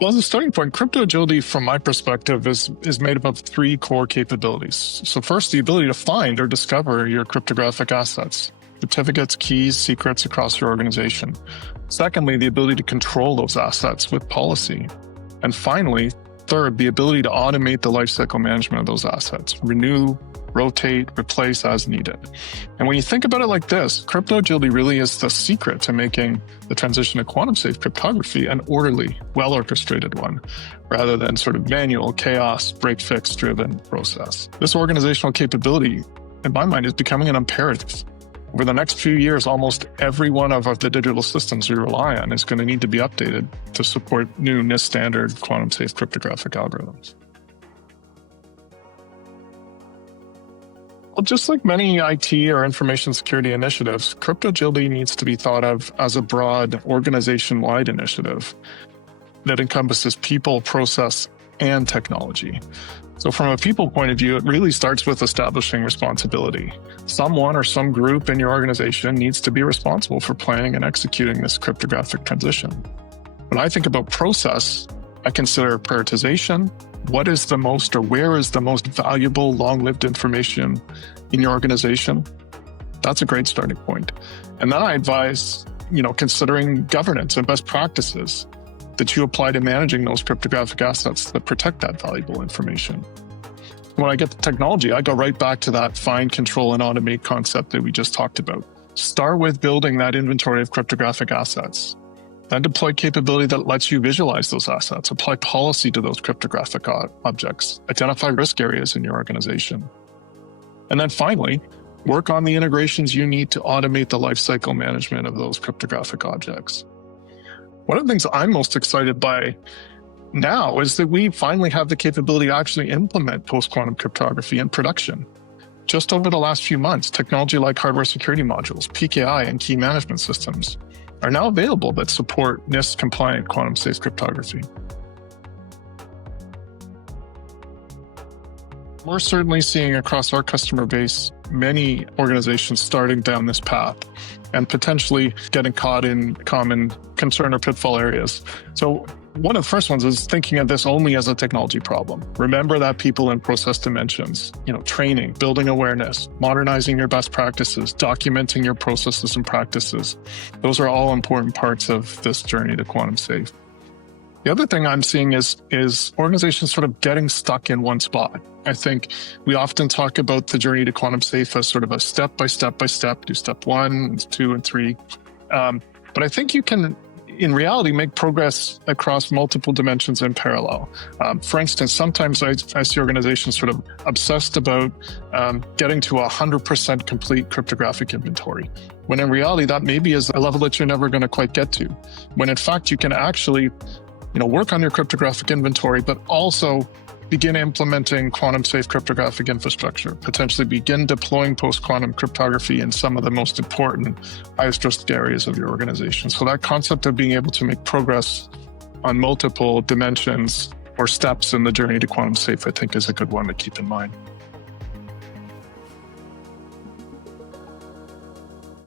Well, as a starting point, crypto agility, from my perspective, is made up of three core capabilities. So first, the ability to find or discover your cryptographic assets, certificates, keys, secrets across your organization. Secondly, the ability to control those assets with policy. And finally, third, the ability to automate the lifecycle management of those assets, renew, rotate, replace as needed. And when you think about it like this, crypto agility really is the secret to making the transition to quantum safe cryptography an orderly, well-orchestrated one, rather than sort of manual, chaos, break-fix driven process. This organizational capability, in my mind, is becoming an imperative. Over the next few years, almost every one of the digital systems we rely on is going to need to be updated to support new NIST standard quantum safe cryptographic algorithms. Well, just like many IT or information security initiatives, crypto agility needs to be thought of as a broad organization-wide initiative that encompasses people, process, and technology. So from a people point of view, it really starts with establishing responsibility. Someone or some group in your organization needs to be responsible for planning and executing this cryptographic transition. When I think about process, I consider prioritization. What is the most, or where is the most valuable long-lived information in your organization? That's a great starting point. And then I advise, considering governance and best practices that you apply to managing those cryptographic assets that protect that valuable information. When I get to technology, I go right back to that find, control, and automate concept that we just talked about. Start with building that inventory of cryptographic assets. Then deploy capability that lets you visualize those assets, apply policy to those cryptographic objects, identify risk areas in your organization. And then finally, work on the integrations you need to automate the lifecycle management of those cryptographic objects. One of the things I'm most excited by now is that we finally have the capability to actually implement post-quantum cryptography in production. Just over the last few months, technology like hardware security modules, PKI, and key management systems are now available that support NIST-compliant quantum-safe cryptography. We're certainly seeing across our customer base many organizations starting down this path and potentially getting caught in common concern or pitfall areas. So one of the first ones is thinking of this only as a technology problem. Remember that people and process dimensions, training, building awareness, modernizing your best practices, documenting your processes and practices. Those are all important parts of this journey to quantum safe. The other thing I'm seeing is organizations sort of getting stuck in one spot. I think we often talk about the journey to quantum safe as sort of a step by step, do step 1, 2, and 3. But I think you can, in reality, make progress across multiple dimensions in parallel. For instance, sometimes I see organizations sort of obsessed about getting to 100% complete cryptographic inventory, when in reality, that maybe is a level that you're never going to quite get to. When in fact, you can actually work on your cryptographic inventory, but also begin implementing quantum-safe cryptographic infrastructure, potentially begin deploying post-quantum cryptography in some of the most important, highest risk areas of your organization. So that concept of being able to make progress on multiple dimensions or steps in the journey to quantum safe, I think, is a good one to keep in mind.